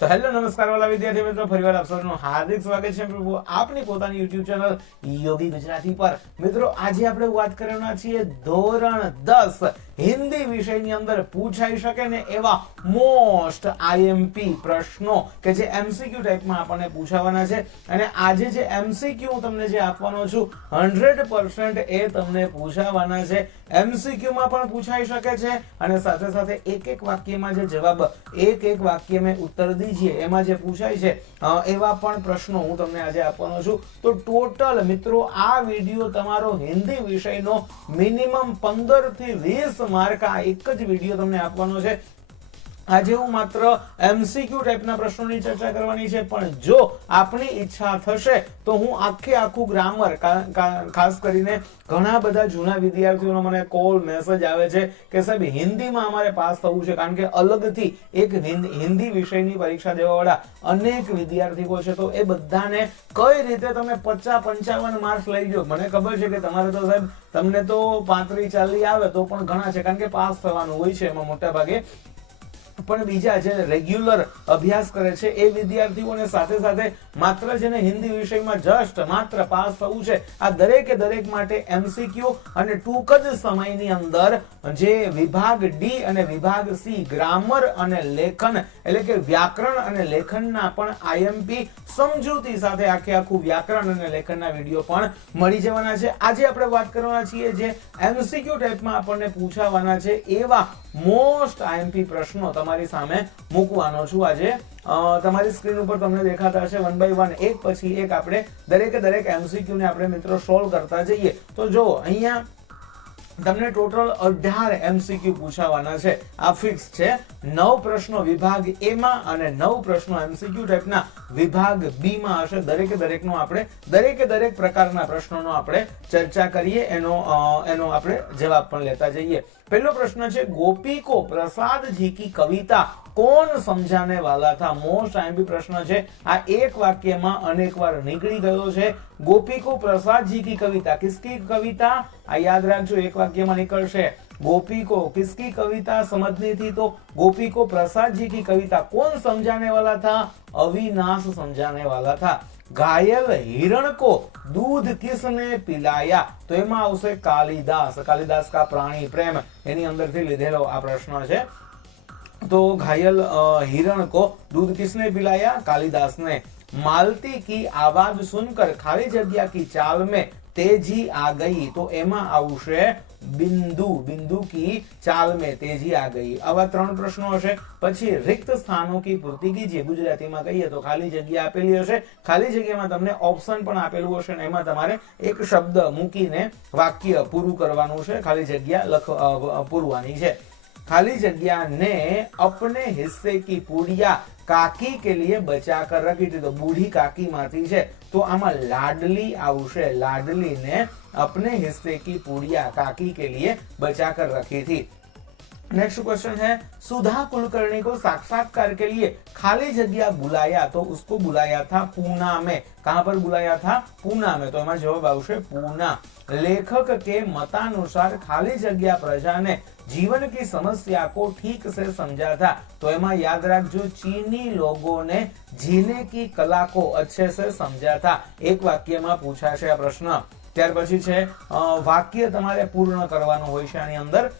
तो हेलो नमस्कार वाला विद्यार्थी मित्रों, फरीવાર આપ સૌનું હાર્દિક સ્વાગત છે પ્રભુ આપની પોતાની YouTube ચેનલ યોગી ગુજરાતી પર। મિત્રો આજે આપણે વાત કરવાના છીએ ધોરણ 10 हिंदी विषयની અંદર પૂછાઈ શકે ને એવા મોસ્ટ આઈએમપી પ્રશ્નો કે જે એમસીક્યુ ટાઈપમાં આપણને પૂછાવાના છે। અને આજે જે એમસીક્યુ હું તમને જે આપવાનો છું 100% એ તમને પૂછાવાના છે। एमसीक्यू में पण पूछाई सके छे अने साथे साथे एक एक वाक्य में जे जवाब एक एक वाक्य में उत्तर दीजिए एमां जे पूछाय छे एवा पण प्रश्नों हूँ तमने आजे आपवानो छुं। तो टोटल मित्रों आ विडियो तमारो हिंदी विषयनो मिनिमम 15 થી 20 मार्क आ एक ज विडियो तमने आपवानो छे। આજે હું માત્ર એમસીક્યુ ટાઈપના પ્રશ્નોની ચર્ચા કરવાની છે, પણ જો આપની ઈચ્છા થશે તો હું આખું ગ્રામર ખાસ કરીને ઘણા બધા જૂના વિદ્યાર્થીઓનો મને કોલ મેસેજ આવે છે કે સાહેબ હિન્દીમાં અમારે પાસ થવું છે, કારણ કે અલગથી એક હિન્દી વિષયની પરીક્ષા દેવાવાળા અનેક વિદ્યાર્થીઓ છે। તો એ બધાને કઈ રીતે તમે 50-55 માર્ક્સ લઈ જાઓ। મને ખબર છે કે તમારે તો સાહેબ તમને તો 35-40 આવે તો પણ ઘણા છે, કારણ કે પાસ થવાનું હોય છે એમાં મોટા ભાગે। પણ બીજા જે રેગ્યુલર અભ્યાસ કરે છે એ વિદ્યાર્થીઓને સાથે સાથે માત્ર જેને હિન્દી વિષયમાં જસ્ટ માત્ર પાસ થવું છે આ દરેકે દરેક માટે એમસીક્યુ અને ટૂંક જ સમયની અંદર જે વિભાગ ડી અને વિભાગ સી ગ્રામર અને લેખન એટલે કે વ્યાકરણ અને લેખનના પણ આઈએમપી સમજૂતી સાથે આખું વ્યાકરણ અને લેખનના વિડિયો પણ મળી જવાના છે। આજે આપણે વાત કરવાના છીએ જે એમસીક્યુ ટાઈપમાં આપણને પૂછાવાના છે એવા મોસ્ટ આઈએમપી પ્રશ્નો તમારી સામે મૂકવાનો છું। આજે તમારી સ્ક્રીન ઉપર તમને દેખાતા હશે 1 બાય 1 એક પછી એક આપણે દરેકે દરેક એમસીક્યુ ને આપણે મિત્રો સોલ્વ કરતા જઈએ। તો જો અહીંયા તમને ટોટલ 18 એમસીક્યુ પૂછાવાના છે, આ ફિક્સ છે। 9 પ્રશ્નો વિભાગ એ માં અને 9 પ્રશ્નો એમસીક્યુ ટાઈપના વિભાગ બી માં હશે। દરેકનો આપણે દરેક પ્રકારના પ્રશ્નોનો આપણે ચર્ચા કરીએ, એનો આપણે જવાબ પણ લેતા જઈએ। पहलो प्रश्न है गोपी को प्रसाद जी की कविता कौन समझाने वाला था। मोस्ट आईएमपी प्रश्न है आ एक वाक्य में अनेक बार निकली गयो है। गोपी को प्रसाद जी की कविता, किसकी कविता आ याद रखजो, एक वाक्य में निकलशे। गोपी को किसकी कविता समझनी थी, तो गोपी को प्रसाद जी की कविता कौन समझाने वाला था, अविनाश समझाने वाला था। घायल हिरण को दूध किसने पिलाया, तो एमां आवशे कालिदास। कालिदास का प्राणी प्रेम एनी अंदरथी लीधेलो आ प्रश्न है। तो घायल हिरण को दूध किसने पिलाया, कालिदास ने। मालती की आवाज सुनकर खाली जगह की चाल में तेजी आ गई, तो एमां आवशे बिंदु की चाल में तेजी आ गई। आवा 3 प्रश्नो हशे। पछी रिक्त स्थानों की पूर्ति कीजिए, गुजराती में कहीए तो खाली जग्या आपेली हशे, खाली जग्या में तमने ऑप्शन पण आपेलुं हशे ने एमां तमारे एक शब्द मूकीने वाक्य पूरुं करवानुं छे, खाली जग्या पूरवानी छे। खाली जग्या ने अपने हिस्से की पूड़िया काकी के लिए बचा कर रखी थी, तो बूढ़ी काकी माथी छे, तो आमा लाडली आवशे। लाडली ने अपने हिस्से की पूड़िया काकी के लिए बचा कर रखी थी। नेक्स्ट क्वेश्चन है सुधा कुलकर्णी को साक्षात्कार के लिए खाली जगह बुलाया, तो उसको बुलाया था पूना में। कहां पर बुलाया था, पूना में, तो एमां जवाब आवशे पूना। लेखक के मतानुसार खाली जगह प्रजा ने जीवन की समस्या को ठीक से समझा था, तो एमां याद रखजो चीनी लोगों ने जीने की कला को अच्छे से समझा था। एक वाक्य में पूछाशे आ प्रश्न। त्यार पछी छे वाक्य तमारे पूर्ण करवानुं होय छे। आनी अंदर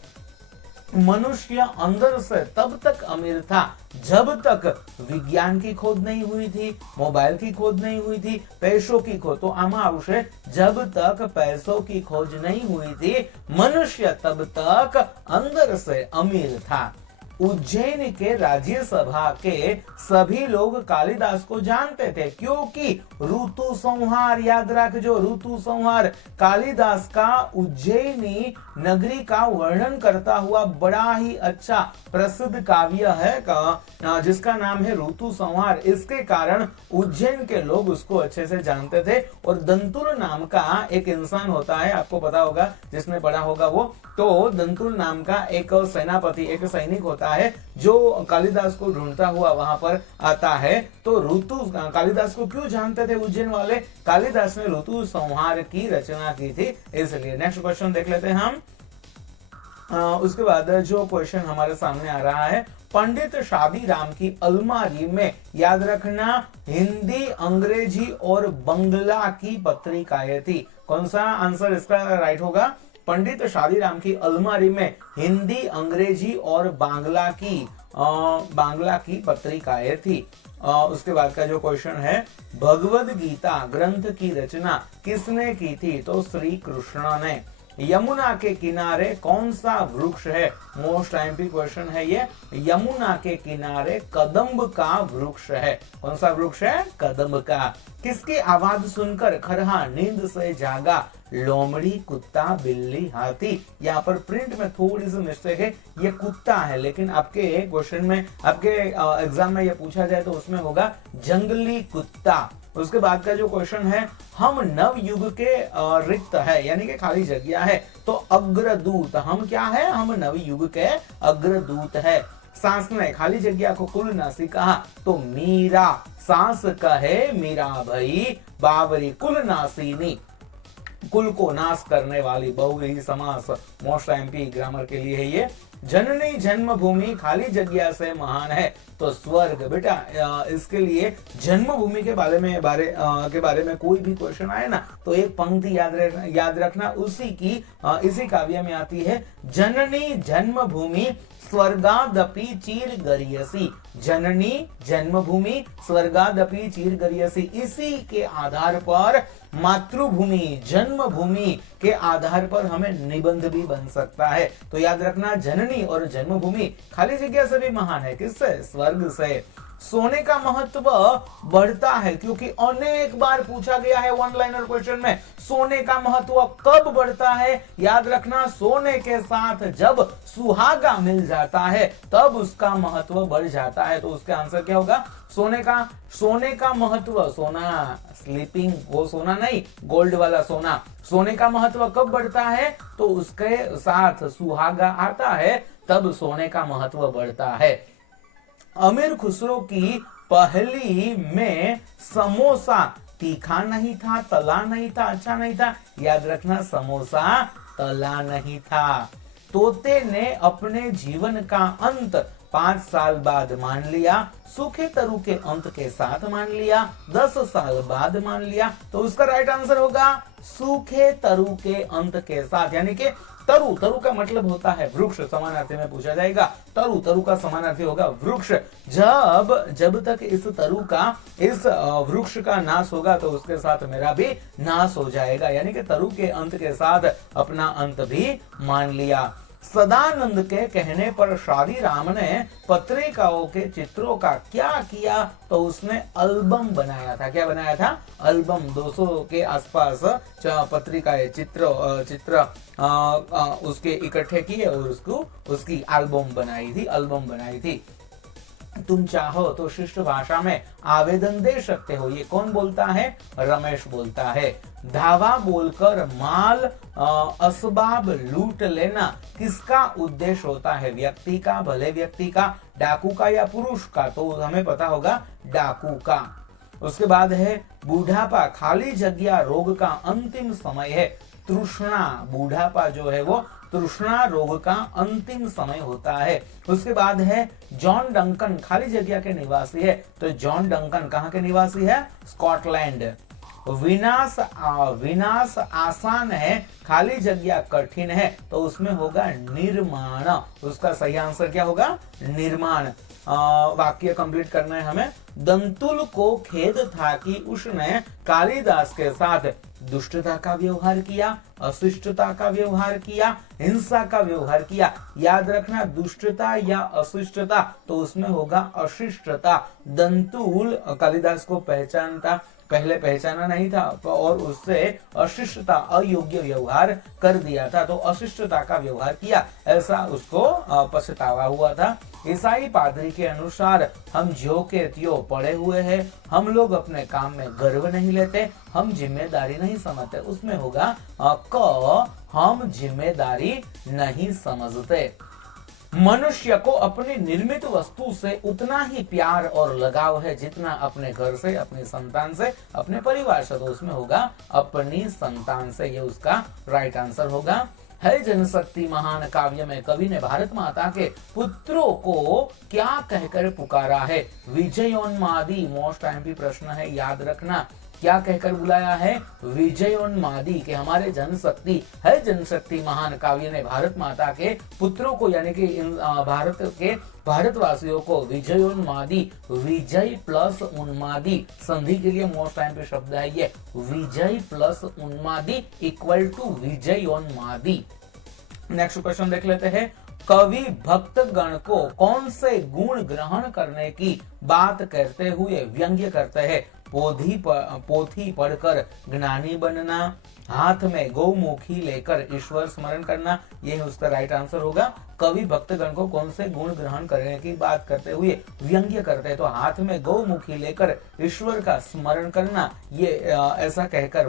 मनुष्य अंदर से तब तक अमीर था जब तक विज्ञान की खोज नहीं हुई थी, मोबाइल की खोज नहीं हुई थी, पैसों की खोज, तो आमा आवशे जब तक पैसों की खोज नहीं हुई थी मनुष्य तब तक अंदर से अमीर था। उज्जैन के राज्यसभा के सभी लोग कालिदास को जानते थे क्योंकि ऋतु संहार, याद रखजो ऋतु संहार कालिदास का उज्जैनी नगरी का वर्णन करता हुआ बड़ा ही अच्छा प्रसिद्ध काव्य है जिसका नाम है ऋतु संहार। इसके कारण उज्जैन के लोग उसको अच्छे से जानते थे। और दंतुल नाम का एक इंसान होता है, आपको पता होगा, जिसने पढ़ा होगा वो, तो दंतुल नाम का एक सेनापति, एक सैनिक होता है जो कालिदास को ढूंढता हुआ वहां पर आता है। तो ऋतु कालिदास को क्यों जानते थे उज्जैन वाले, कालिदास ने ऋतु संहार की रचना की थी इसलिए। नेक्स्ट क्वेश्चन देख लेते हैं हम। उसके बाद जो क्वेश्चन हमारे सामने आ रहा है पंडित शादीराम की अलमारी में, याद रखना, हिंदी, अंग्रेजी और बंगला की पत्रिकाएं थी। कौन सा आंसर इसका राइट होगा? पंडित शादीराम की अलमारी में हिंदी, अंग्रेजी और बांग्ला की पत्रिकाएं थी। उसके बाद का जो क्वेश्चन है, भगवद गीता ग्रंथ की रचना किसने की थी? तो श्री कृष्ण ने। यमुना के किनारे कौन सा वृक्ष है? मोस्ट आईएमपी क्वेश्चन है ये। यमुना के किनारे कदम्ब का वृक्ष है। कौन सा वृक्ष है? कदम्ब का। किसकी आवाज सुनकर खरहा नींद से जागा? लोमड़ी, कुत्ता, बिल्ली, हाथी। यहाँ पर प्रिंट में थोड़ी सी मिस्टेक है, ये कुत्ता है, लेकिन आपके क्वेश्चन में, आपके एग्जाम में ये पूछा जाए तो उसमें होगा जंगली कुत्ता। उसके बाद का जो क्वेश्चन है, हम नव युग के रिक्त है, यानी कि खाली जगह है, तो अग्रदूत हम क्या है? हम नव युग के अग्रदूत है। सांस ने खाली जगह को कुल नासी कहा, तो मीरा। सांस कहे मीरा भई बावरी कुल नासीनी, कुल को नाश करने वाली बहुव्रीहि समास। मोस्ट एमपी ग्रामर के लिए है ये। जननी जन्मभूमि खाली जगह से महान है, तो स्वर्ग। बेटा इसके लिए जन्मभूमि के बारे में कोई भी क्वेश्चन आए ना, तो एक पंक्ति याद रखना, इसी काव्य में आती है, जननी जन्मभूमि स्वर्गादपि चीर गरियसी। जननी जन्मभूमि स्वर्गादपि चीर गरियसी। इसी के आधार पर मातृभूमि, जन्मभूमि के आधार पर हमें निबंध भी बन सकता है। तो याद रखना, जननी और जन्मभूमि खाली जगह से भी महान है। किससे? स्वर्ग से। सोने का महत्व बढ़ता है, क्योंकि अनेक बार पूछा गया है वन लाइनर क्वेश्चन में, सोने का महत्व कब बढ़ता है? याद रखना, सोने के साथ जब सुहागा मिल जाता है तब उसका महत्व बढ़ जाता है। तो उसका आंसर क्या होगा? सोने का महत्व, सोना स्लीपिंग, वो सोना नहीं, गोल्ड वाला सोना। सोने का महत्व कब बढ़ता है? तो उसके साथ सुहागा आता है, तब सोने का महत्व बढ़ता है। अमीर खुसरो की पहली में समोसा तीखा नहीं था, तला नहीं था, अच्छा नहीं था। याद रखना, समोसा तला नहीं था। तोते ने अपने जीवन का अंत 5 साल बाद मान लिया, सूखे तरु के अंत के साथ मान लिया, 10 साल बाद मान लिया। तो उसका राइट आंसर होगा सूखे तरु के अंत के साथ, यानी कि तरु का मतलब होता है वृक्ष, समानार्थी में पूछा जाएगा। तरु का समानार्थी होगा वृक्ष। जब तक इस वृक्ष का नाश होगा तो उसके साथ मेरा भी नाश हो जाएगा, यानी कि तरु के अंत के साथ अपना अंत भी मान लिया। सदानंद के कहने पर शादीराम ने पत्रिकाओं के चित्रों का क्या किया? तो उसने एल्बम बनाया था। क्या बनाया था? एल्बम। 200 के आसपास पत्रिकाएं, चित्र उसके इकट्ठे किए और उसकी एल्बम बनाई थी। तुम चाहो तो शिष्ट भाषा में आवेदन दे सकते हो। ये कौन बोलता है? रमेश बोलता है। धावा बोलकर माल असबाब लूट लेना किसका उद्देश्य होता है? व्यक्ति का, भले व्यक्ति का, डाकू का या पुरुष का? तो हमें पता होगा डाकू का। उसके बाद है बूढ़ापा खाली जगह रोग का अंतिम समय है। तृष्णा, बूढ़ापा जो है वो तृष्णा रोग का अंतिम समय होता है। उसके बाद है जॉन डंकन खाली जगह के निवासी है। तो जॉन डंकन कहाँ के निवासी है? स्कॉटलैंड। विनाश आसान है, खाली जगह कठिन है, तो उसमें होगा निर्माण। उसका सही आंसर क्या होगा? निर्माण। वाक्य कंप्लीट करना है हमें। दंतुल को खेद था कि उसने कालिदास के साथ दुष्टता का व्यवहार किया, अशिष्टता का व्यवहार किया, हिंसा का व्यवहार किया। याद रखना, दुष्टता या अशिष्टता, तो उसमें होगा अशिष्टता। दंतुल कालिदास को पहले पहचाना नहीं था और उससे अशिष्टता, अयोग्य व्यवहार कर दिया था, तो अशिष्टता का व्यवहार किया, ऐसा उसको पछतावा हुआ था। ईसाई पादरी के अनुसार हम ज्यों के त्यों पड़े हुए हैं, हम लोग अपने काम में गर्व नहीं लेते, हम जिम्मेदारी नहीं समझते। उसमें होगा क, हम जिम्मेदारी नहीं समझते। मनुष्य को अपनी निर्मित वस्तु से उतना ही प्यार और लगाव है जितना अपने घर से, अपनी संतान से, अपने परिवार से। तो उसमें होगा अपनी संतान से, ये उसका राइट आंसर होगा। है जनशक्ति महान काव्य में कवि ने भारत माता के पुत्रों को क्या कहकर पुकारा है? विजयोन्मादी। मोस्ट आईएमपी प्रश्न है, याद रखना। क्या कहकर बुलाया है? विजयोन्मादी। के हमारे जनशक्ति है जनशक्ति महान काव्य ने भारत माता के पुत्रों को यानी कि भारत के भारतवासियों को विजयोन्मादी, विजय प्लस उन्मादी संधि के लिए मोस्ट टाइम पे शब्द है ये, विजय प्लस उन्मादी इक्वल टू विजयोन्मादी। नेक्स्ट क्वेश्चन देख लेते हैं। कवि भक्त गण को कौन से गुण ग्रहण करने की बात करते हुए व्यंग्य करते हैं? पोथी पढ़कर ज्ञानी बनना, हाथ में गौमुखी लेकर ईश्वर स्मरण करना, यही उसका राइट आंसर होगा। कवि भक्तगण को कौन से गुण ग्रहण करने की बात करते हुए व्यंग्य करते हैं? तो हाथ में गौमुखी लेकर ईश्वर का स्मरण करना, ये ऐसा कहकर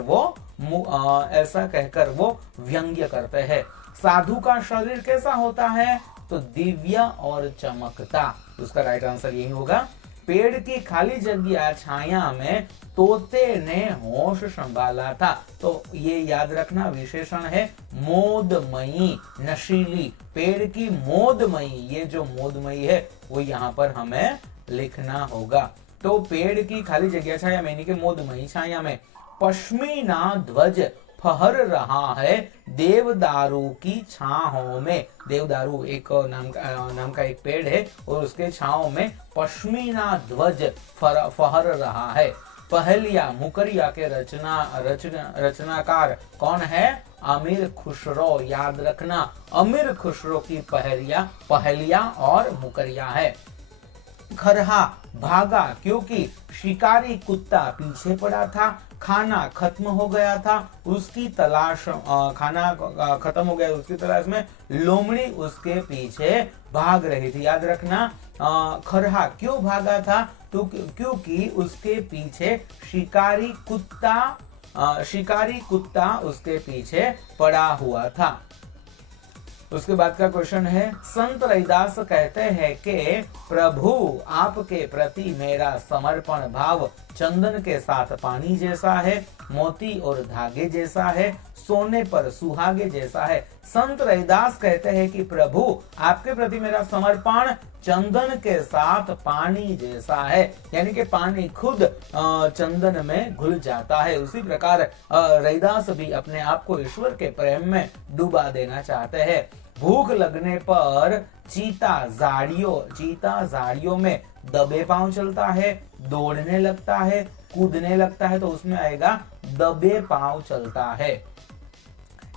वो व्यंग्य करते हैं। साधु का शरीर कैसा होता है? तो दिव्य और चमकता, उसका राइट आंसर यही होगा। पेड़ की खाली जगह छाया में तोते ने होश संभाला था, तो ये याद रखना विशेषण है मोदमयी, नशीली। पेड़ की मोदमयी, ये जो मोदमयी है वो यहाँ पर हमें लिखना होगा। तो पेड़ की खाली जगह छाया में यानी कि मोदमयी छाया में पश्मीना ध्वज फहर रहा है देवदारू की छाहों में। देवदारू एक नाम का एक पेड़ है और उसके छाओं में पश्मीना ध्वज फहर रहा है। पहलिया मुकरिया के रचनाकार कौन है? अमीर खुसरो। याद रखना अमीर खुसरो की पहलिया और मुकरिया है। खरहा भागा क्योंकि शिकारी कुत्ता पीछे पड़ा था, खाना खत्म हो गया था उसकी तलाश, खाना खत्म हो गया उसकी तलाश में लोमड़ी उसके पीछे भाग रही थी। याद रखना खरहा क्यों भागा था? तो क्योंकि उसके पीछे शिकारी कुत्ता उसके पीछे पड़ा हुआ था। उसके बाद का क्वेश्चन है, संत रविदास कहते हैं कि प्रभु आपके प्रति मेरा समर्पण भाव चंदन के साथ पानी जैसा है, मोती और धागे जैसा है, सोने पर सुहागे जैसा है। संत रविदास कहते हैं कि प्रभु आपके प्रति मेरा समर्पण चंदन के साथ पानी जैसा है, यानी कि पानी खुद चंदन में घुल जाता है। उसी प्रकार रविदास भी अपने आप को ईश्वर के प्रेम में डुबा देना चाहते हैं। भूख लगने पर चीता झाड़ियों में दबे पांव चलता है, दौड़ने लगता है, कूदने लगता है, तो उसमें आएगा दबे पांव चलता है।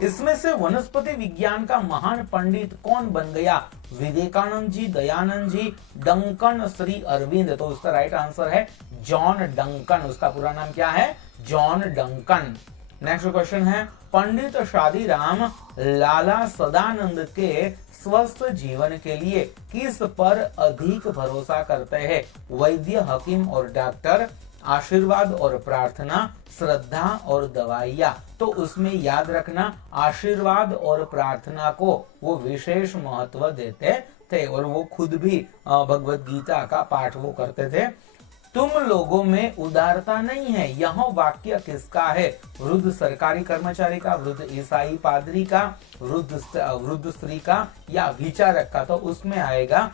इसमें से वनस्पति विज्ञान का महान पंडित कौन बन गया? विवेकानंद जी, दयानंद जी, डंकन श्री अरविंद। तो उसका राइट आंसर है जॉन डंकन। उसका पूरा नाम क्या है? John Duncan. नेक्स्ट क्वेश्चन है, पंडित शादीराम लाला सदानंद के स्वस्थ जीवन के लिए किस पर अधिक भरोसा करते हैं? वैद्य, हकीम और डॉक्टर, आशीर्वाद और प्रार्थना, श्रद्धा और दवाइयाँ। तो उसमें याद रखना आशीर्वाद और प्रार्थना को वो विशेष महत्व देते थे और वो खुद भी भगवत गीता का पाठ वो करते थे। तुम लोगों में उदारता नहीं है, यह वाक्य किसका है? वृद्ध सरकारी कर्मचारी का, वृद्ध ईसाई पादरी का, वृद्ध स्त्री का या विचारक का? तो उसमें आएगा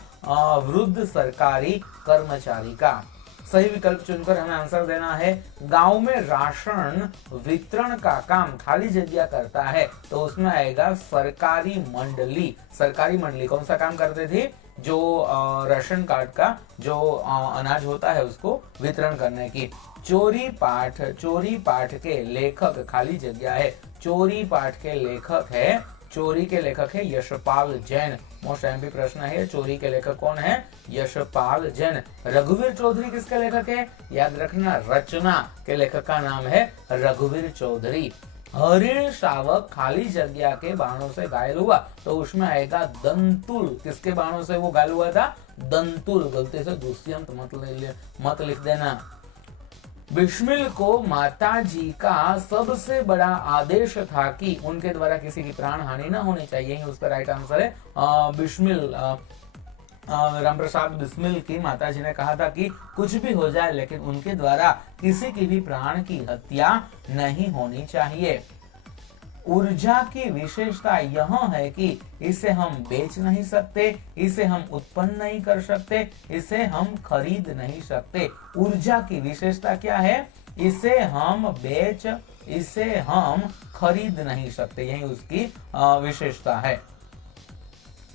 वृद्ध सरकारी कर्मचारी का। सही विकल्प चुनकर हमें आंसर देना है। गांव में राशन वितरण का काम खाली जगह करता है, तो उसमें आएगा सरकारी मंडली। सरकारी मंडली कौन सा काम करते थे? जो राशन कार्ड का जो अनाज होता है उसको वितरण करने की। चोरी पाठ के लेखक खाली जगह है, चोरी के लेखक है यशपाल जैन। मोस्ट एमपी प्रश्न है, चोरी के लेखक कौन है? यशपाल जैन। रघुवीर चौधरी किसके लेखक है? याद रखना रचना के लेखक का नाम है रघुवीर चौधरी। हरिण शावक खाली जगह के बाणों से घायल हुआ, तो उसमें आएगा दंतुल। किसके बाणों से वो घायल हुआ था? दंतुल। गलती से दुष्यंत मत लिख देना। बिस्मिल को माता जी का सबसे बड़ा आदेश था कि उनके द्वारा किसी की प्राण हानि न होनी चाहिए, यही उसका राइट आंसर है। बिस्मिल रामप्रसाद बिस्मिल की माता जी ने कहा था कि कुछ भी हो जाए लेकिन उनके द्वारा किसी की भी प्राण की हत्या नहीं होनी चाहिए। ऊर्जा की विशेषता यह है कि इसे हम बेच नहीं सकते, इसे हम उत्पन्न नहीं कर सकते, इसे हम खरीद नहीं सकते। ऊर्जा की विशेषता क्या है? इसे हम इसे हम खरीद नहीं सकते, यही उसकी विशेषता है।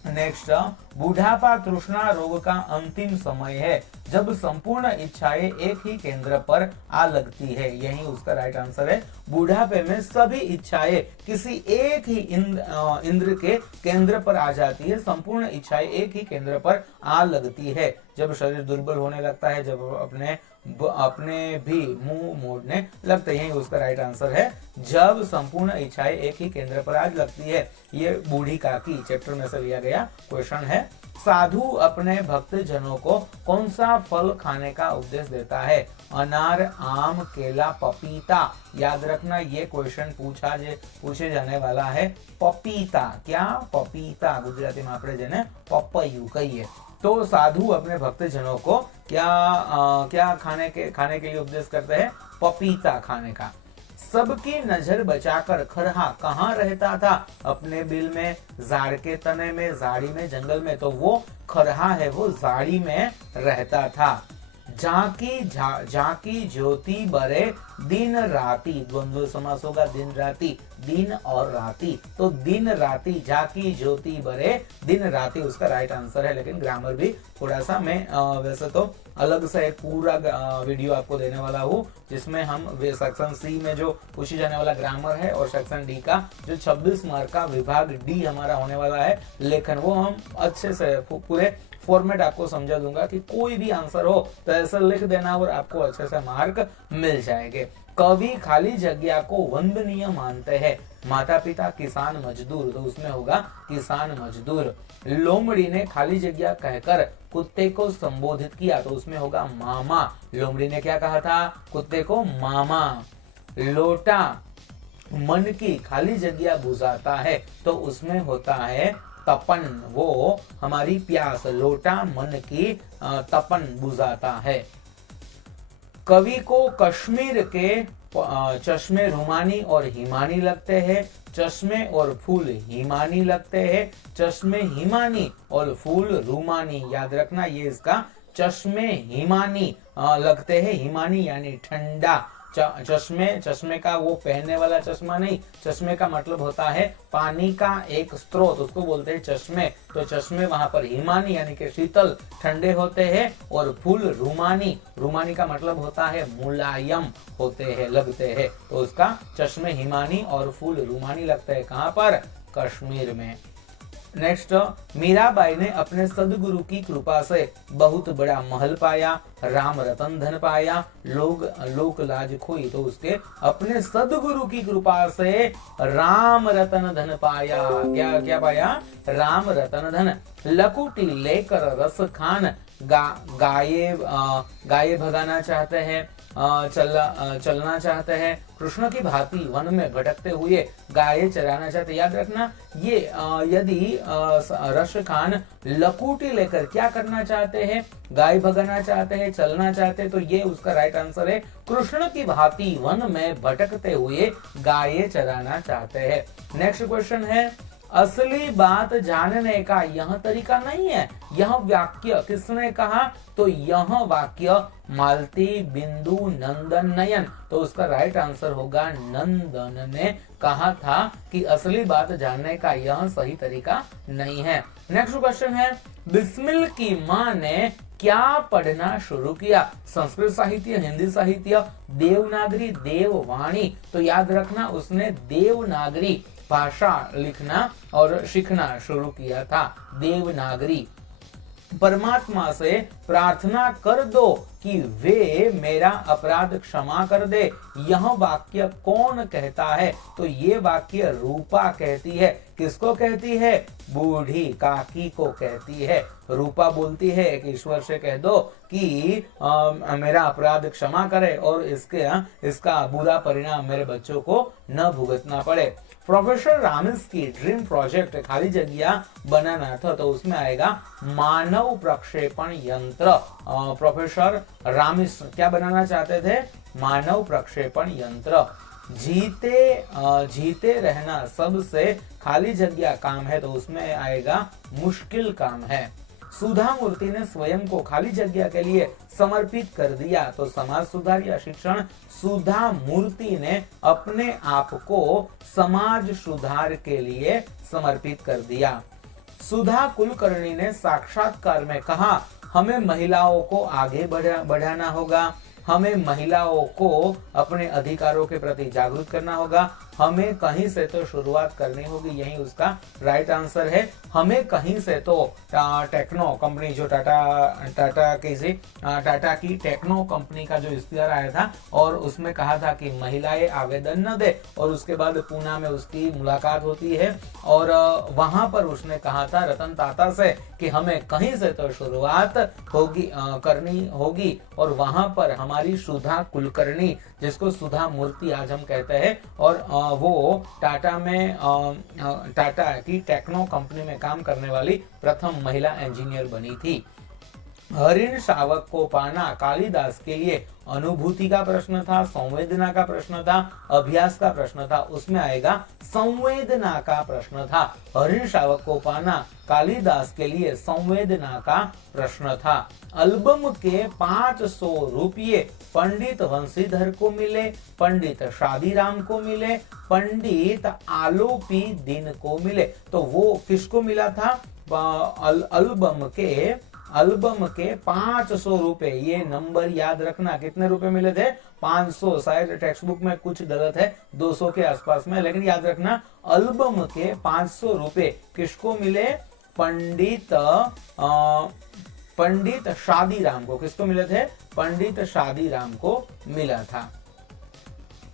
नेक्स्ट, बुढ़ापा तृष्णा रोग का अंतिम समय है जब संपूर्ण इच्छाएं एक ही केंद्र पर आ लगती है, यही उसका राइट आंसर है। बुढ़ापे में सभी इच्छाएं किसी एक ही इंद्र के केंद्र पर आ जाती है, संपूर्ण इच्छाएं एक ही केंद्र पर आ लगती है। जब शरीर दुर्बल होने लगता है, जब अपने भी मुंह मोड़ने लगते हैं, उसका राइट आंसर है जब संपूर्ण इच्छाएं एक ही केंद्र पर आ लगती है। ये बूढ़ी काकी चैप्टर में से लिया गया क्वेश्चन है। साधु अपने भक्त जनों को कौन सा फल खाने का उपदेश देता है? अनार, आम, केला, पपीता। याद रखना ये क्वेश्चन पूछे जाने वाला है। पपीता, क्या? पपीता गुजराती में આપણે જેને પપૈયું કહીએ। तो साधु अपने भक्त जनों को क्या खाने के लिए उपदेश करते हैं? पपीता खाने का। सबकी नजर बचाकर खरहा कहाँ रहता था? अपने बिल में, झाड़ के तने में, झाड़ी में, जंगल में। तो वो खरहा है, वो झाड़ी में रहता था। झांकी ज्योति बरे दिन राती, द्वंद्व समास होगा दिन राती, दिन और राती। तो दिन राती, झांकी ज्योति बरे दिन राती उसका राइट आंसर है। लेकिन ग्रामर भी थोड़ा सा मैं वैसे तो अलग से एक पूरा वीडियो आपको देने वाला हूँ, जिसमें हम सेक्शन सी में जो पूछी जाने वाला ग्रामर है और सेक्शन डी का जो 26 मार्क का विभाग डी हमारा होने वाला है लेखन, वो हम अच्छे से पूरे फॉर्मेट आपको समझा दूंगा कि कोई भी आंसर हो तो ऐसा लिख देना और आपको अच्छे से मार्क मिल जाएंगे। कवि खाली जगह को वंदनीय मानते हैं। माता पिता, किसान, मजदूर। तो उसमें होगा किसान मजदूर। लोमड़ी ने खाली जगह कहकर कुत्ते को संबोधित किया, तो उसमें होगा मामा। लोमड़ी ने क्या कहा था? कुत्ते को मामा। लोटा मन की खाली जगह बुझाता है, तो उसमें होता है तपन। वो हमारी प्यास, लोटा मन की तपन बुझाता है। कवि को कश्मीर के चश्मे रुमानी और हिमानी लगते हैं। चश्मे और फूल हिमानी लगते हैं। चश्मे हिमानी और फूल रुमानी। याद रखना ये इसका चश्मे हिमानी लगते हैं। हिमानी यानी ठंडा। चश्मे का वो पहनने वाला चश्मा नहीं, चश्मे का मतलब होता है पानी का एक स्रोत, उसको बोलते हैं चश्मे। तो चश्मे वहां पर हिमानी यानी कि शीतल ठंडे होते हैं, और फूल रुमानी, रुमानी का मतलब होता है मुलायम होते हैं, लगते हैं। तो उसका चश्मे हिमानी और फूल रुमानी लगते हैं। कहां पर? कश्मीर में। नेक्स्ट, मीराबाई ने अपने सदगुरु की कृपा से बहुत बड़ा महल पाया, राम रतन धन पाया, लोक लाज खोई। तो उसके अपने सदगुरु की कृपा से राम रतन धन पाया। क्या पाया? राम रतन धन। लकुटी लेकर रस खान गाये भगाना चाहते हैं, चलना चाहते हैं। कृष्ण की भांति वन में भटकते हुए गाय चराना चाहते। याद रखना ये यदि रश खान लकूटी लेकर क्या करना चाहते हैं? गाय भगाना चाहते हैं, चलना चाहते हैं। तो ये उसका राइट आंसर है। कृष्ण की भांति वन में भटकते हुए गाय चराना चाहते हैं। नेक्स्ट क्वेश्चन है, असली बात जानने का यह तरीका नहीं है। यह वाक्य किसने कहा? तो यह वाक्य मालती, बिंदु, नंदन, नयन। तो उसका राइट आंसर होगा नंदन ने कहा था कि असली बात जानने का यह सही तरीका नहीं है। नेक्स्ट क्वेश्चन है, बिस्मिल की माँ ने क्या पढ़ना शुरू किया? संस्कृत साहित्य, हिंदी साहित्य, देवनागरी, देववाणी। तो याद रखना उसने देवनागरी भाषा लिखना और सीखना शुरू किया था, देवनागरी। परमात्मा से प्रार्थना कर दो कि वे मेरा अपराध क्षमा कर दे। यह वाक्य कौन कहता है? तो ये वाक्य रूपा कहती है। किसको कहती है? बूढ़ी काकी को कहती है। रूपा बोलती है कि ईश्वर से कह दो कि मेरा अपराध क्षमा करे और इसका बुरा परिणाम मेरे बच्चों को न भुगतना पड़े। प्रोफेसर रामिस की ड्रीम प्रोजेक्ट खाली जगह बनाना था, तो उसमें आएगा मानव प्रक्षेपण यंत्र। प्रोफेसर रामिस क्या बनाना चाहते थे? मानव प्रक्षेपण यंत्र। जीते रहना सबसे खाली जगह काम है, तो उसमें आएगा मुश्किल काम है। सुधा मूर्ति ने स्वयं को खाली जगह के लिए समर्पित कर दिया, तो समाज सुधार या शिक्षण। सुधा मूर्ति ने अपने आप को समाज सुधार के लिए समर्पित कर दिया। सुधा कुलकर्णी ने साक्षात्कार में कहा, हमें महिलाओं को आगे बढ़ाना होगा, हमें महिलाओं को अपने अधिकारों के प्रति जागरूक करना होगा, हमें कहीं से तो शुरुआत करनी होगी, यही उसका राइट आंसर है। हमें कहीं से तो टेक्नो कंपनी जो टाटा की टेक्नो कंपनी का जो इश्तिहार आया था और उसमें कहा था कि महिलाएं आवेदन न दे, और उसके बाद पूना में उसकी मुलाकात होती है और वहां पर उसने कहा था रतन टाटा से कि हमें कहीं से तो शुरुआत करनी होगी, और वहां पर हमारी सुधा कुलकर्णी, जिसको सुधा मूर्ति आज हम कहते हैं, और वो टाटा की टेक्नो कंपनी में काम करने वाली प्रथम महिला इंजीनियर बनी थी। हरिण शावक को पाना कालिदास के लिए अनुभूति का प्रश्न था, संवेदना का प्रश्न था, अभ्यास का प्रश्न था, उसमें आएगा संवेदना का प्रश्न था। हरिण शावक को पाना कालिदास के लिए संवेदना का प्रश्न था। एल्बम के 500 रुपये पंडित वंशीधर को मिले, पंडित शादीराम को मिले, पंडित आलोपी दिन को मिले, तो वो किसको मिला था? एल्बम के 500 रुपए, ये नंबर याद रखना, कितने रुपए मिले थे? 500। शायद टेक्स्ट बुक में कुछ गलत है 200 के आसपास में, लेकिन याद रखना एल्बम के 500 रुपए किसको मिले? पंडित शादीराम को। किसको मिले थे? पंडित शादीराम को मिला था।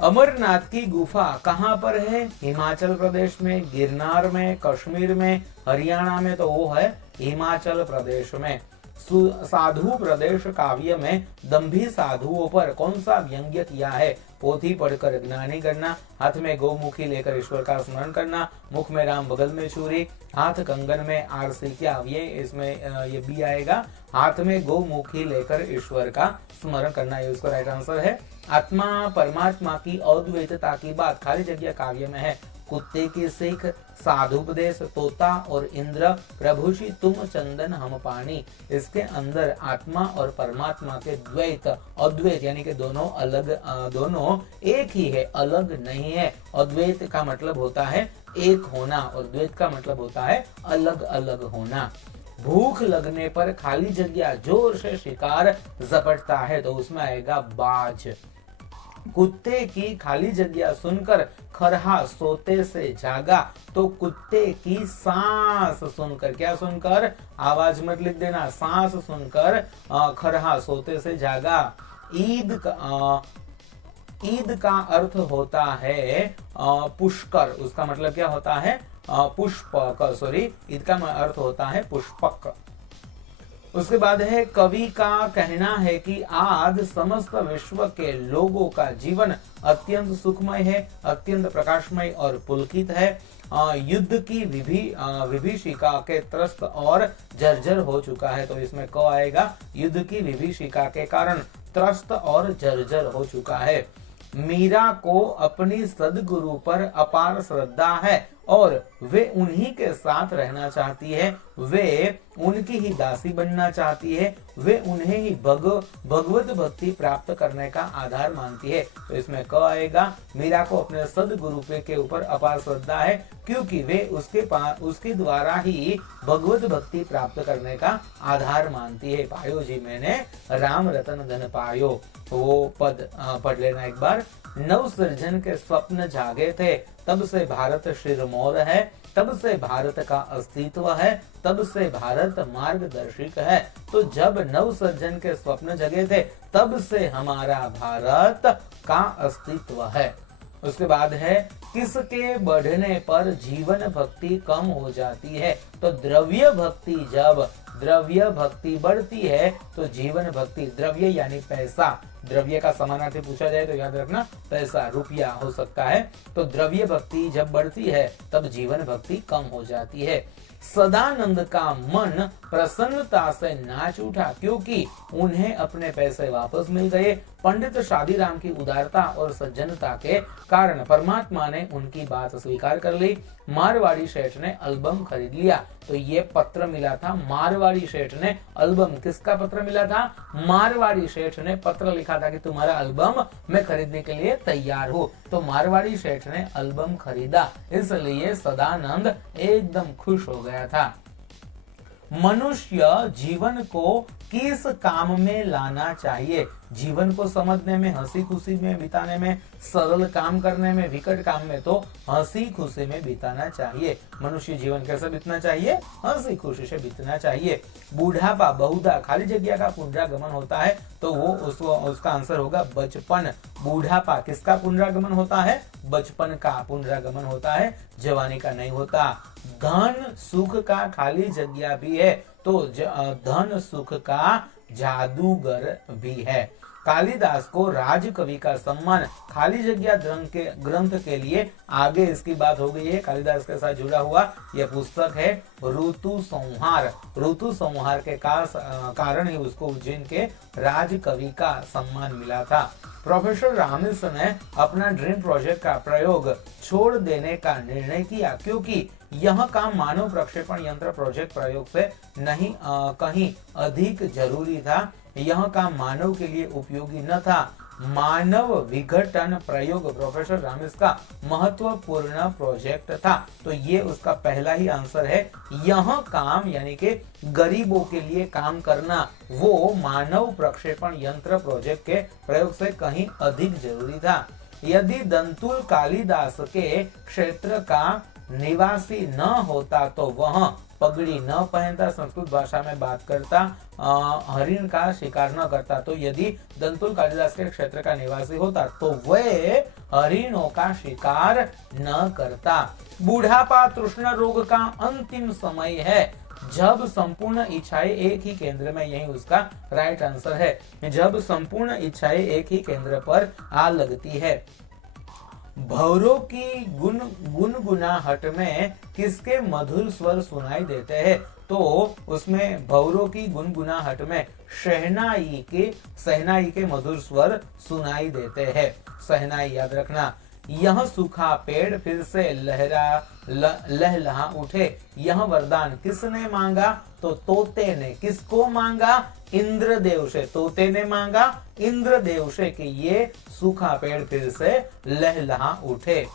अमरनाथ की गुफा कहाँ पर है? हिमाचल प्रदेश में, गिरनार में, कश्मीर में, हरियाणा में, तो वो है हिमाचल प्रदेश में। साधु प्रदेश काव्य में दंभी साधुओं पर कौन सा व्यंग्य किया है? पोथी पढ़कर ज्ञानी करना, हाथ में गौमुखी लेकर ईश्वर का स्मरण करना, मुख में राम बगल में छुरी, हाथ कंगन में आरसी क्या, ये इसमें ये भी आएगा, हाथ में गौमुखी लेकर ईश्वर का स्मरण करना, ये उसका राइट आंसर है। आत्मा परमात्मा की अद्वैतता की बात खाली जगह काव्य में है। कुत्ते की सीख, साधुपदेश, तोता और इंद्र, प्रभुषि तुम चंदन हम पानी, इसके अंदर आत्मा और परमात्मा के द्वैत, अद्वैत यानी कि दोनों एक ही है, अलग नहीं है। अद्वैत का मतलब होता है एक होना और द्वैत का मतलब होता है अलग अलग होना। भूख लगने पर खाली जगह जोर से शिकार झपटता है, तो उसमें आएगा बाज। कुत्ते की खाली जगह सुनकर खरहा सोते से जागा, तो कुत्ते की सांस सुनकर, क्या सुनकर? आवाज मत लिख देना, सांस सुनकर खरहा सोते से जागा। ईद का अर्थ होता है पुष्कर, उसका मतलब क्या होता है? पुष्पक, सॉरी, ईद का अर्थ होता है पुष्पक। उसके बाद है कवि का कहना है कि आज समस्त विश्व के लोगों का जीवन अत्यंत सुखमय है, अत्यंत प्रकाशमय और पुलकित है। युद्ध की विभीषिका के त्रस्त और जर्जर हो चुका है, तो इसमें क आएगा। युद्ध की विभीषिका के कारण त्रस्त और जर्जर हो चुका है। मीरा को अपनी सदगुरु पर अपार श्रद्धा है और वे उन्हीं के साथ रहना चाहती है, वे उनकी ही दासी बनना चाहती है, वे उन्हें ही भगवत भक्ति प्राप्त करने का आधार मानती है, तो इसमें क आएगा। मीरा को अपने सदगुरु के ऊपर अपार श्रद्धा है क्योंकि वे उसके द्वारा ही भगवत भक्ति प्राप्त करने का आधार मानती है। पायो जी मैंने राम रतन धन पायो, वो पद पढ़ लेना एक बार। नव सृजन के स्वप्न जागे थे, तब से भारत शिरमौर है, तब से भारत का अस्तित्व है, तब से भारत मार्गदर्शिक है। तो जब नव सृजन के स्वप्न जगे थे, तब से हमारा भारत का अस्तित्व है। उसके बाद है किसके बढ़ने पर जीवन भक्ति कम हो जाती है? तो द्रव्य भक्ति जब द्रव्य भक्ति बढ़ती है तो जीवन भक्ति, द्रव्य यानी पैसा, द्रव्य का समानार्थी पूछा जाए तो याद रखना पैसा, रुपया हो सकता है। तो द्रव्य भक्ति जब बढ़ती है तब जीवन भक्ति कम हो जाती है। सदानंद का मन प्रसन्नता से नाच उठा क्योंकि उन्हें अपने पैसे वापस मिल गए। पंडित शादीराम की उदारता और सज्जनता के कारण परमात्मा ने उनकी बात स्वीकार कर ली। मारवाड़ी सेठ ने एल्बम खरीद लिया। तो ये पत्र मिला था मारवाड़ी सेठ ने, एल्बम किसका पत्र मिला था? मारवाड़ी सेठ ने पत्र लिखा था कि तुम्हारा एल्बम मैं खरीदने के लिए तैयार हूँ। तो मारवाड़ी सेठ ने एल्बम खरीदा, इसलिए सदानंद एकदम खुश हो गया था। मनुष्य जीवन को किस काम में लाना चाहिए? जीवन को समझने में, हंसी खुशी में बिताने में, सरल काम करने में, विकट काम में तो हंसी खुशी में बिताना चाहिए। मनुष्य जीवन कैसे बीतना चाहिए? हंसी खुशी से बीतना चाहिए। बूढ़ापा बहुधा खाली जगह का पुनरागमन होता है तो वो उसका आंसर होगा बचपन। बूढ़ापा किसका पुनरागमन होता है? बचपन का पुनरागमन होता है, जवानी का नहीं होता। धन सुख का खाली जगह भी है तो धन सुख का जादूगर भी है। कालिदास को राजकवि का सम्मान खाली जगह ग्रंथ के लिए, आगे इसकी बात हो गई है, कालिदास के साथ जुड़ा हुआ यह पुस्तक है ऋतु संहार। ऋतु संहार के कारण ही उसको उज्जैन के राजकवि का सम्मान मिला था। प्रोफेसर रामिस ने अपना ड्रीम प्रोजेक्ट का प्रयोग छोड़ देने का निर्णय किया क्योंकि यह काम मानव प्रक्षेपण यंत्र प्रोजेक्ट प्रयोग से नहीं कहीं अधिक जरूरी था। यह काम मानव के लिए उपयोगी न था। मानव विघटन प्रयोग प्रोफेसर रामिस का महत्वपूर्ण प्रोजेक्ट था। तो ये उसका पहला ही आंसर है। यह काम यानी कि गरीबों के लिए काम करना वो मानव प्रक्षेपण यंत्र प्रोजेक्ट के प्रयोग से कहीं अधिक जरूरी था। यदि दंतुल कालिदास के क्षेत्र का निवासी न होता तो वह पगड़ी न पहनता, संस्कृत भाषा में बात करता, हरिण का शिकार न करता। तो यदि दंतुल कालिदास के क्षेत्र का निवासी होता तो वह हरिणों का शिकार न करता। बूढ़ापा तृष्णा रोग का अंतिम समय है जब संपूर्ण इच्छाएं एक ही केंद्र में, यही उसका राइट आंसर है। जब संपूर्ण इच्छाएं एक ही केंद्र पर आ लगती है। भौरों की गुनगुनाहट में किसके मधुर स्वर सुनाई देते हैं? तो उसमें भौरों की गुनगुनाहट में शहनाई के मधुर स्वर सुनाई देते हैं। शहनाई याद रखना। यह सूखा पेड़ फिर से लहलहा उठे, यह वरदान किसने मांगा? तो तोते ने। किसको मांगा? इंद्रदेव से। तोते ने मांगा इंद्रदेव से कि ये सूखा पेड़ फिर से लहलहा उठे।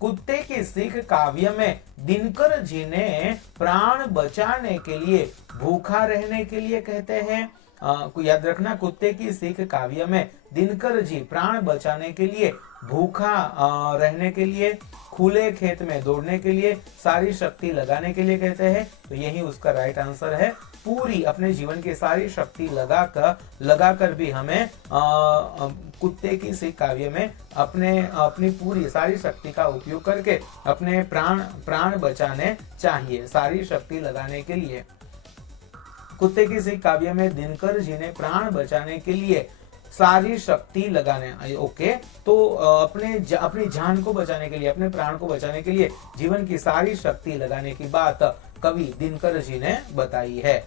कुत्ते की सीख काव्य में दिनकर जी ने प्राण बचाने के लिए, भूखा रहने के लिए कहते हैं। याद रखना, कुत्ते की सीख काव्य में दिनकर जी प्राण बचाने के लिए, भूखा रहने के लिए, खुले खेत में दौड़ने के लिए, सारी शक्ति लगाने के लिए कहते हैं। तो यही उसका राइट आंसर है। पूरी अपने जीवन की सारी शक्ति लगाकर भी हमें कुत्ते की सीख काव्य में अपनी पूरी सारी शक्ति का उपयोग करके अपने प्राण बचाने चाहिए, सारी शक्ति लगाने के लिए। कुत्ते की सीख काव्य में दिनकर जी ने प्राण बचाने के लिए सारी शक्ति लगाने, ओके। तो अपनी जान को बचाने के लिए, अपने प्राण को बचाने के लिए जीवन की सारी शक्ति लगाने की बात कवि दिनकर जी ने बताई है।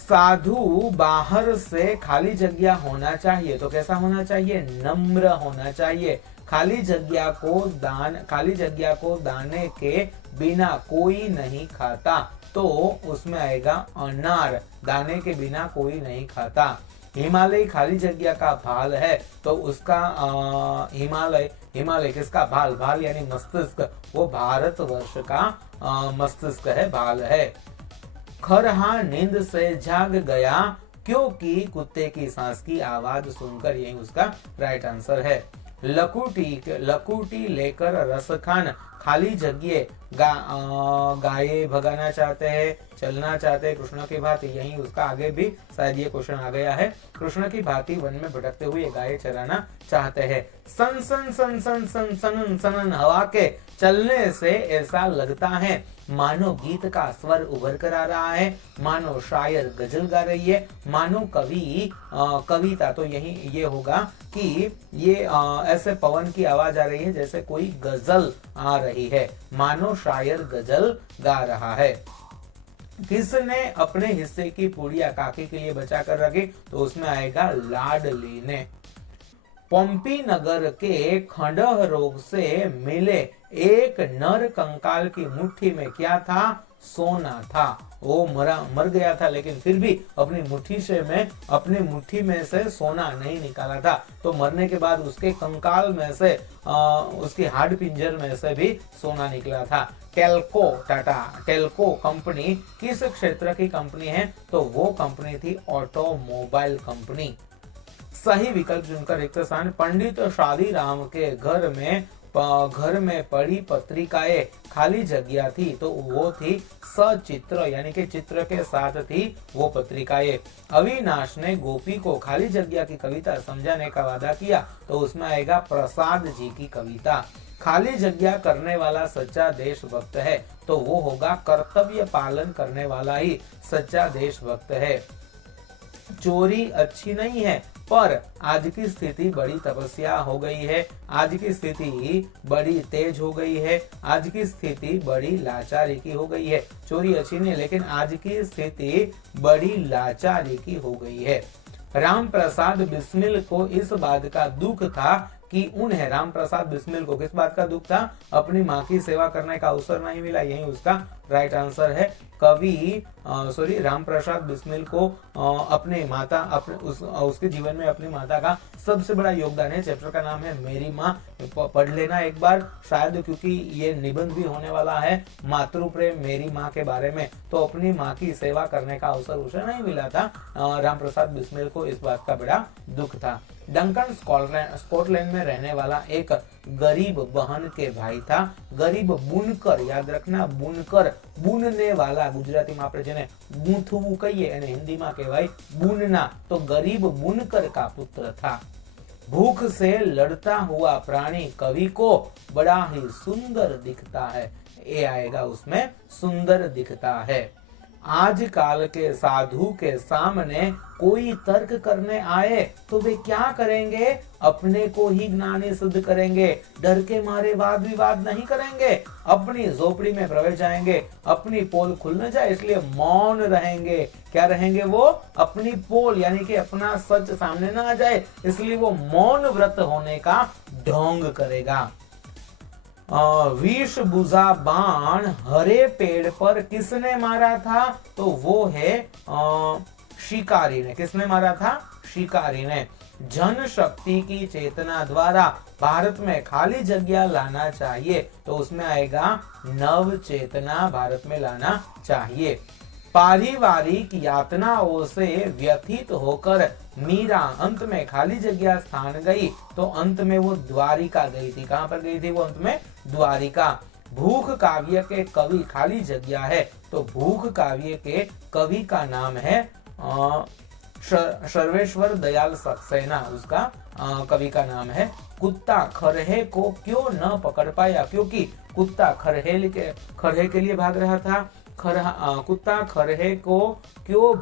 साधु बाहर से खाली जगह होना चाहिए। तो कैसा होना चाहिए? नम्र होना चाहिए। खाली जगह को दाने के बिना कोई नहीं खाता। तो उसमें आएगा अनार। दाने के बिना कोई नहीं खाता। हिमालय खाली जगह का भाल है तो उसका हिमालय किसका भाल? भाल यानी मस्तिष्क, वो भारतवर्ष का मस्तिष्क है, भाल है। खरहा नींद से जाग गया क्योंकि कुत्ते की सांस की आवाज सुनकर, यही उसका राइट आंसर है। लकुटी लेकर रस खान खाली जगह गाये भगाना चाहते हैं, चलना चाहते हैं कृष्ण की भांति। यही उसका आगे भी शायद ये क्वेश्चन आ गया है। कृष्ण की भांति वन में भटकते हुए गाय चराना चाहते हैं। सन सन सन सन सन सन सन हवा के चलने से ऐसा लगता है मानो गीत का स्वर उभर कर आ रहा है, मानो शायर गजल गा रही है, मानो कवि कविता। तो यही ये होगा कि ये ऐसे पवन की आवाज आ रही है जैसे कोई गजल आ रही है, मानो शायर गजल गा रहा है। किसने अपने हिस्से की पूड़ियां काकी के लिए बचा कर रखी? तो उसमें आएगा लाडली ने। पंपी नगर के खंडह रोग से मिले एक नर कंकाल की मुट्ठी में क्या था? सोना था। वो मर गया था, लेकिन फिर भी अपनी मुट्ठी में से सोना नहीं निकाला था। तो मरने के बाद उसके कंकाल में से उसकी हाड़ पिंजर में से भी सोना निकला था। टाटा टेल्को कंपनी किस क्षेत्र की कंपनी है? तो वो कंपनी थी ऑटोमोबाइल कंपनी। सही विकल्प चुनकर रिक्त स्थान। पंडित शादी राम के घर में पड़ी पत्रिकाएं खाली जगह थी, तो वो थी सचित्र, यानी कि चित्र के साथ थी वो पत्रिकाएं। अविनाश ने गोपी को खाली जगह की कविता समझाने का वादा किया, तो उसमें आएगा प्रसाद जी की कविता। खाली जगह करने वाला सच्चा देशभक्त है, तो वो होगा कर्तव्य पालन करने वाला ही सच्चा देशभक्त है। चोरी अच्छी नहीं है, पर आज की स्थिति बड़ी तपस्या हो गई है, आज की स्थिति बड़ी तेज हो गई है, आज की स्थिति बड़ी लाचारी की हो गई है। चोरी अच्छी नहीं, लेकिन आज की स्थिति बड़ी लाचारी की हो गई है। राम प्रसाद बिस्मिल को इस बात का दुख था कि उन्हें, राम प्रसाद बिस्मिल को किस बात का दुख था? अपनी माँ की सेवा करने का अवसर नहीं मिला। यही उसका राइट आंसर है। राम प्रसाद बिस्मिल को अपने माता उसके जीवन में अपनी माता का सबसे बड़ा योगदान है। चैप्टर का नाम है मेरी माँ, पढ़ लेना एक बार, शायद क्योंकि ये निबंध भी होने वाला है मातृ प्रेम मेरी माँ के बारे में। तो अपनी माँ की सेवा करने का अवसर उसे नहीं मिला था। राम प्रसाद बिस्मिल को इस बात का बड़ा दुख था। डंकन स्कॉटलैंड में रहने वाला एक गरीब बहन के भाई था। गरीब बुनकर, याद रखना, बुनकर बुनने वाला, गुजराती में આપણે જેને ગૂંથવું કહીએ એને હિન્દીમાં કહેવાય बुनना। तो गरीब बुनकर का पुत्र था। भूख से लड़ता हुआ प्राणी कवि को बड़ा ही सुंदर दिखता है। ये आएगा उसमें, सुंदर दिखता है। आजकल के साधु के सामने कोई तर्क करने आए तो वे क्या करेंगे? अपने को ही ज्ञानी सिद्ध करेंगे, डर के मारे वाद विवाद नहीं करेंगे, अपनी झोपड़ी में प्रवेश जाएंगे, अपनी पोल खुल न जाए इसलिए मौन रहेंगे। क्या रहेंगे वो? अपनी पोल यानी कि अपना सच सामने ना आ जाए इसलिए वो मौन व्रत होने का ढोंग करेगा। विष बुझा बाण हरे पेड़ पर किसने मारा था? तो वो है शिकारी ने। किसने मारा था? शिकारी ने। जन शक्ति की चेतना द्वारा भारत में खाली जगह लाना चाहिए, तो उसमें आएगा नव चेतना भारत में लाना चाहिए। पारिवारिक यातनाओं से व्यथित होकर मीरा अंत में खाली जगह स्थान गई, तो अंत में वो द्वारिका गई थी। कहां पर गई थी वो? अंत में द्वारिका। भूख काव्य के कवि खाली जगह है, तो भूख काव्य के कवि का नाम है सर्वेश्वर दयाल सक्सेना, उसका कवि का नाम है। कुत्ता खरहे को क्यों न पकड़ पाया? क्योंकि कुत्ता खरहे के लिए भाग रहा था। कुत्ता खरहे को क्यों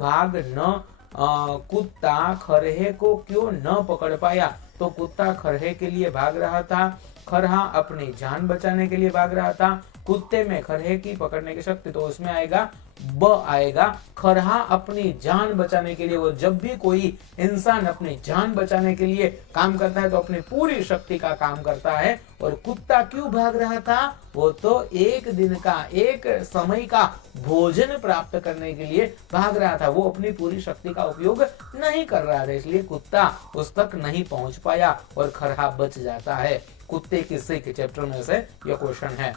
कुत्ता खरहे को क्यों न पकड़ पाया? तो कुत्ता खरहे के लिए भाग रहा था। खरहा अपनी जान बचाने के लिए भाग रहा था। कुत्ते में खरहे की पकड़ने की शक्ति, तो उसमें आएगा ब आएगा। खरहा अपनी जान बचाने के लिए, वो जब भी कोई इंसान अपनी जान बचाने के लिए काम करता है तो अपनी पूरी शक्ति का काम करता है। और कुत्ता क्यों भाग रहा था? वो तो एक दिन का, एक समय का भोजन प्राप्त करने के लिए भाग रहा था। वो अपनी पूरी शक्ति का उपयोग नहीं कर रहा था, इसलिए कुत्ता उस तक नहीं पहुंच पाया और खरहा बच जाता है। कुत्ते की सीख चैप्टर में से यह क्वेश्चन है।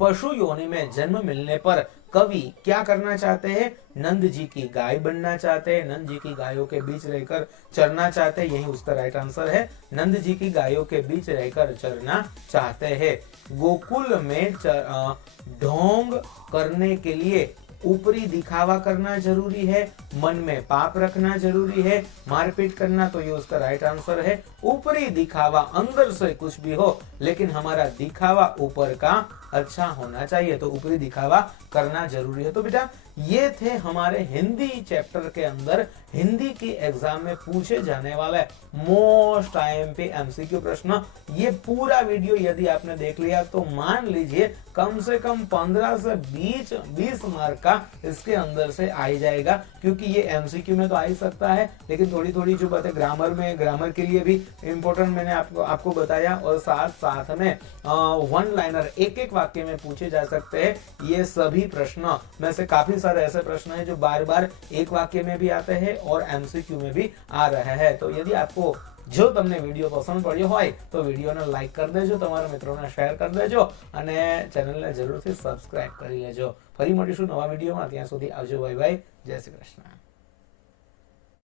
पशु योनि में जन्म मिलने पर कवि क्या करना चाहते हैं? नंद जी की गाय बनना चाहते हैं, नंद जी की गायों के बीच रहकर चरना चाहते हैं। यही उसका राइट आंसर है, नंद जी की गायों के बीच रहकर चरना चाहते हैं। गोकुल में ढोंग करने के लिए ऊपरी दिखावा करना जरूरी है, मन में पाप रखना जरूरी है, मारपीट करना, तो ये उसका राइट आंसर है। ऊपरी दिखावा, अंदर से कुछ भी हो लेकिन हमारा दिखावा ऊपर का अच्छा होना चाहिए, तो ऊपरी दिखावा करना जरूरी है। तो बेटा ये थे हमारे हिंदी चैप्टर के अंदर हिंदी की एग्जाम में पूछे जाने वाले मोस्ट आईएमपी एमसीक्यू प्रश्न। ये पूरा वीडियो यदि आपने देख लिया तो मान लीजिए कम से कम 15 से 20 मार्क का इसके अंदर से आ ही जाएगा, क्योंकि ये एमसीक्यू में तो आ ही सकता है, लेकिन थोड़ी थोड़ी जो बातें ग्रामर में, ग्रामर के लिए भी इंपॉर्टेंट मैंने आपको बताया, और साथ साथ में वन लाइनर एक एक वाक्य में पूछे जा सकते हैं। ये सभी प्रश्न में से काफी सारे ऐसे प्रश्न हैं जो बार बार एक वाक्य में भी आते हैं और एमसीक्यू में भी आ रहे हैं। तो यदि आपको जो તમને વિડીયો પસંદ પડ્યો હોય તો વિડીયોને લાઈક કરી દેજો, તમારા મિત્રોને શેર કરી દેજો અને ચેનલને જરૂરથી સબસ્ક્રાઇબ કરી લેજો। ફરી મળીશું નવા વિડીયોમાં, ત્યાં સુધી આવજો, બાય બાય, જય શ્રી કૃષ્ણ।